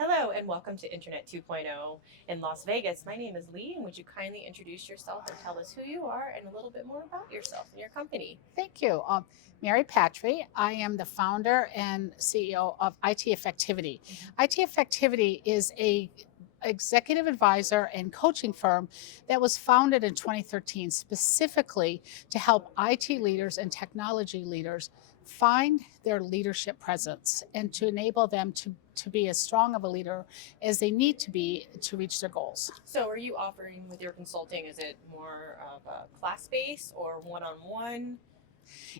Hello and welcome to Internet 2.0 in Las Vegas. My name is Lee, and would you kindly introduce yourself and tell us who you are and a little bit more about yourself and your company? Thank you. Mary Patry. I am the founder and CEO of ITeffectivity. ITeffectivity is a executive advisor and coaching firm that was founded in 2013 specifically to help IT leaders and technology leaders find their leadership presence and to enable them to be as strong of a leader as they need to be to reach their goals. So, are you offering with your consulting, is it more of a class base or one on one?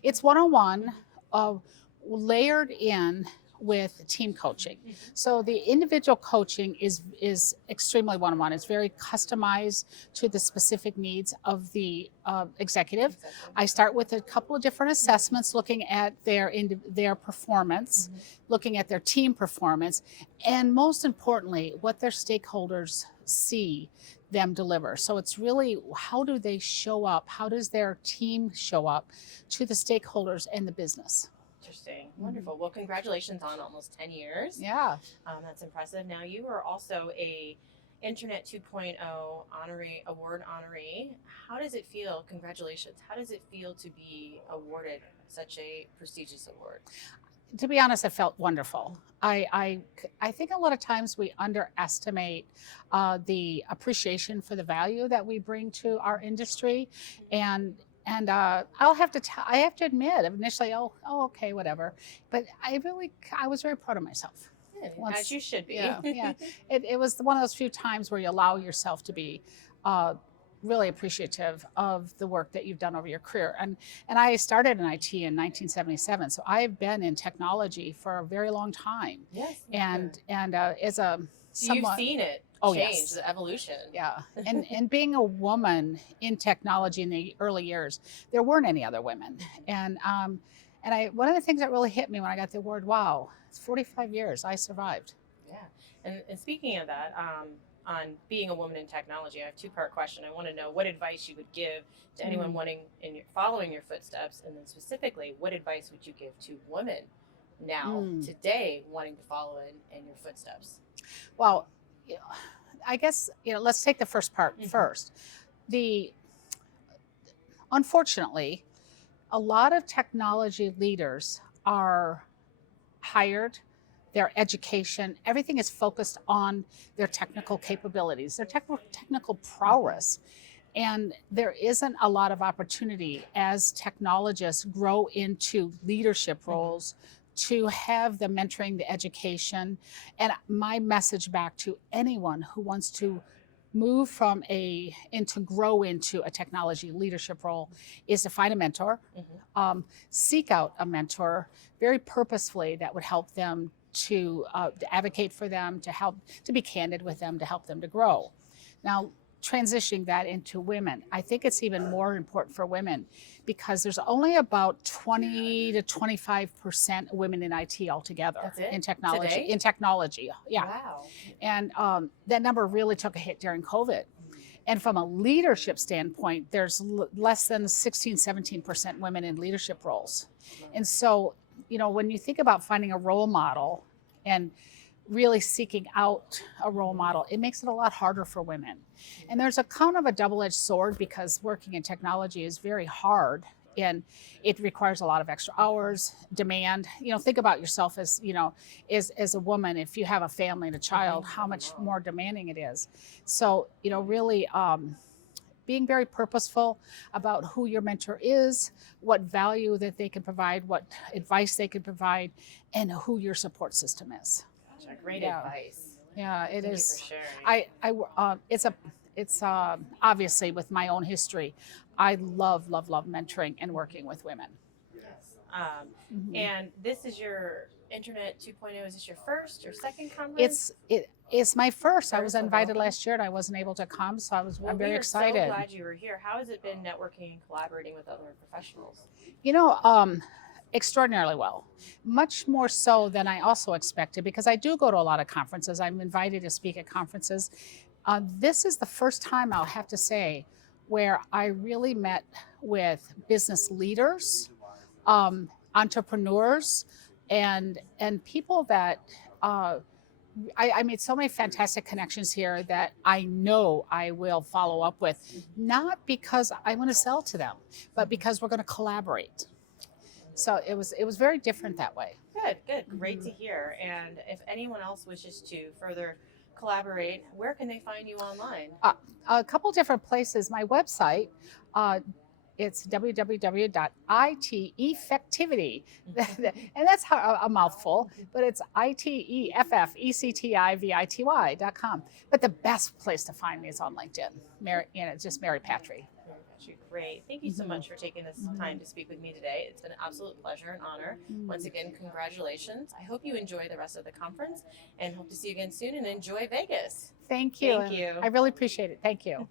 It's one-on-one, layered in with team coaching. So the individual coaching is extremely one-on-one. It's very customized to the specific needs of the executive. I start with a couple of different assessments, looking at their performance, looking at their team performance, and most importantly, what their stakeholders see them deliver. So it's really, how do they show up? How does their team show up to the stakeholders and the business? Interesting. Wonderful. Well, congratulations on almost 10 years. Yeah. That's impressive. Now, you are also a Internet 2.0 award honoree. How does it feel? Congratulations. How does it feel to be awarded such a prestigious award? To be honest, it felt wonderful. I think a lot of times we underestimate the appreciation for the value that we bring to our industry, and I have to admit, initially, okay, whatever. But I was very proud of myself. Yeah, as you should be. Yeah. It was one of those few times where you allow yourself to be really appreciative of the work that you've done over your career. And I started in IT in 1977, so I've been in technology for a very long time. Yes. And as a somewhat, you've seen it change, yes. The evolution. Yeah. And being a woman in technology in the early years, there weren't any other women. And one of the things that really hit me when I got the award, wow, it's 45 years, I survived. Yeah. And speaking of that, on being a woman in technology, I have a two-part question. I want to know what advice you would give to anyone wanting following your footsteps, and then specifically, what advice would you give to women now, today, wanting to follow in your footsteps? Well, I guess, let's take the first part first. Unfortunately, a lot of technology leaders are hired, their education, everything is focused on their technical capabilities, their technical prowess. And there isn't a lot of opportunity as technologists grow into leadership roles to have the mentoring, the education. And my message back to anyone who wants to move to grow into a technology leadership role is to find a mentor, seek out a mentor very purposefully that would help them to advocate for them, to be candid with them, to help them to grow. Now, transitioning that into women, I think it's even more important for women because there's only about 20 to 25% women in IT altogether. That's it? In technology. Today? In technology, yeah. Wow. And that number really took a hit during COVID. And from a leadership standpoint, there's less than 16, 17% women in leadership roles. And so, when you think about finding a role model and really seeking out a role model, it makes it a lot harder for women. And there's a kind of a double-edged sword because working in technology is very hard and it requires a lot of extra hours, demand. Think about yourself as a woman. If you have a family and a child, how much more demanding it is. So, really being very purposeful about who your mentor is, what value that they can provide, what advice they can provide, and who your support system is. Great advice. Yeah, it Thank is. you for sharing. It's obviously with my own history. I love mentoring and working with women. Yes. And this is your Internet 2.0. Is this your first or second conference? It's my first. I was invited last year and I wasn't able to come, so I'm very excited. We are so glad you were here. How has it been networking and collaborating with other professionals? Extraordinarily well, much more so than I also expected because I do go to a lot of conferences. I'm invited to speak at conferences. This is the first time, I'll have to say, where I really met with business leaders, entrepreneurs, and people that I made so many fantastic connections here that I know I will follow up with, not because I want to sell to them, but because we're going to collaborate. So it was very different that way. Good, good. Great to hear. And if anyone else wishes to further collaborate, where can they find you online? A couple different places. My website, it's www.ITeffectivity, and that's a mouthful, but it's ITeffectivity.com. But the best place to find me is on LinkedIn. Just Mary Patry. Great. Thank you so much for taking this time to speak with me today. It's been an absolute pleasure and honor. Once again, congratulations. I hope you enjoy the rest of the conference and hope to see you again soon and enjoy Vegas. Thank you. Thank you. I really appreciate it. Thank you.